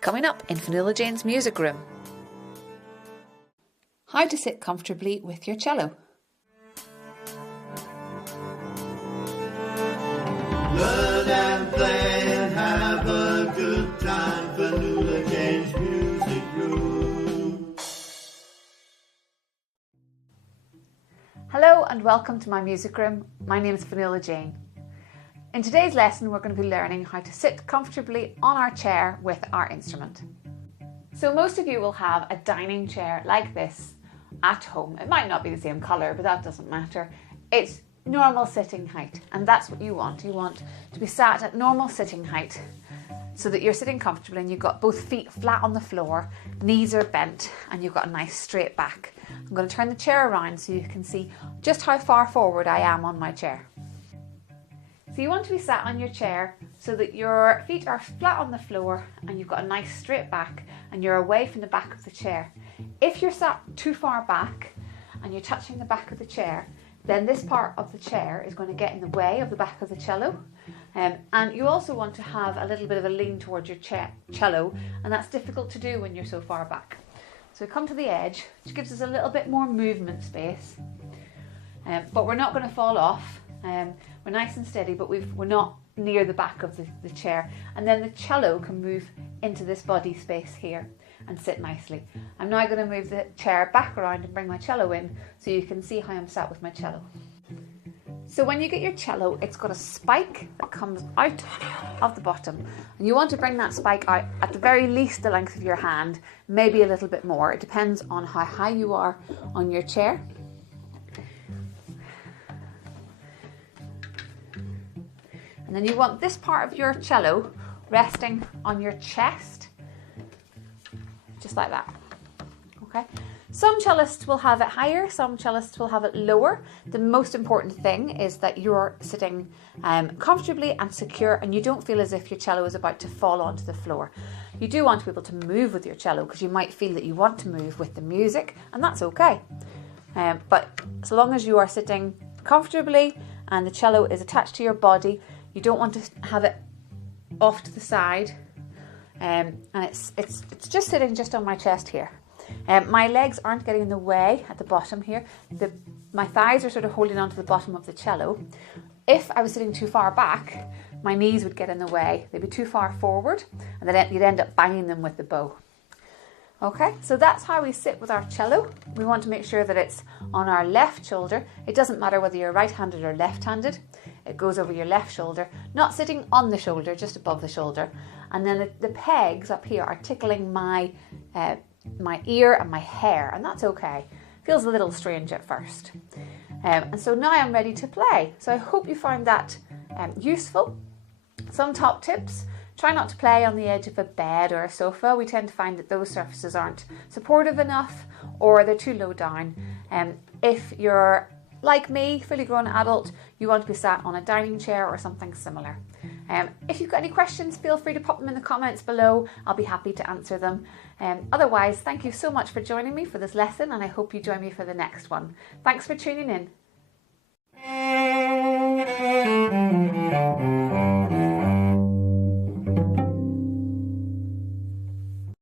Coming up in Fionnuala-Jane's music room. How to sit comfortably with your cello. Learn and play and have a good time. Fionnuala-Jane's music room. Hello and welcome to my music room. My name is Fionnuala-Jane. In today's lesson, we're going to be learning how to sit comfortably on our chair with our instrument. So most of you will have a dining chair like this at home. It might not be the same colour, but that doesn't matter. It's normal sitting height, and that's what you want. You want to be sat at normal sitting height so that you're sitting comfortably and you've got both feet flat on the floor, knees are bent, and you've got a nice straight back. I'm going to turn the chair around so you can see just how far forward I am on my chair. So you want to be sat on your chair so that your feet are flat on the floor and you've got a nice straight back and you're away from the back of the chair. If you're sat too far back and you're touching the back of the chair, then this part of the chair is going to get in the way of the back of the cello. And you also want to have a little bit of a lean towards your cello, and that's difficult to do when you're so far back. So we come to the edge, which gives us a little bit more movement space, but we're not going to fall off. We're nice and steady, but we're not near the back of the chair. And then the cello can move into this body space here and sit nicely. I'm now going to move the chair back around and bring my cello in so you can see how I'm sat with my cello. So when you get your cello, it's got a spike that comes out of the bottom. And you want to bring that spike out at the very least the length of your hand, maybe a little bit more. It depends on how high you are on your chair. And then you want this part of your cello resting on your chest, just like that. Okay. Some cellists will have it higher, some cellists will have it lower. The most important thing is that you're sitting comfortably and secure and you don't feel as if your cello is about to fall onto the floor. You do want to be able to move with your cello because you might feel that you want to move with the music, and that's okay. But so long as you are sitting comfortably and the cello is attached to your body, you don't want to have it off to the side, and it's just sitting just on my chest here. My legs aren't getting in the way at the bottom here. My thighs are sort of holding onto the bottom of the cello. If I was sitting too far back, my knees would get in the way. They'd be too far forward, and then you'd end up banging them with the bow. Okay, so that's how we sit with our cello. We want to make sure that it's on our left shoulder. It doesn't matter whether you're right-handed or left-handed. It goes over your left shoulder, not sitting on the shoulder, just above the shoulder. And then the pegs up here are tickling my ear and my hair, and that's okay. Feels a little strange at first. And so now I'm ready to play. So I hope you find that useful. Some top tips: try not to play on the edge of a bed or a sofa. We tend to find that those surfaces aren't supportive enough or they're too low down. If you're like me, fully grown adult, you want to be sat on a dining chair or something similar. If you've got any questions, feel free to pop them in the comments below. I'll be happy to answer them. Otherwise, thank you so much for joining me for this lesson, and I hope you join me for the next one. Thanks for tuning in.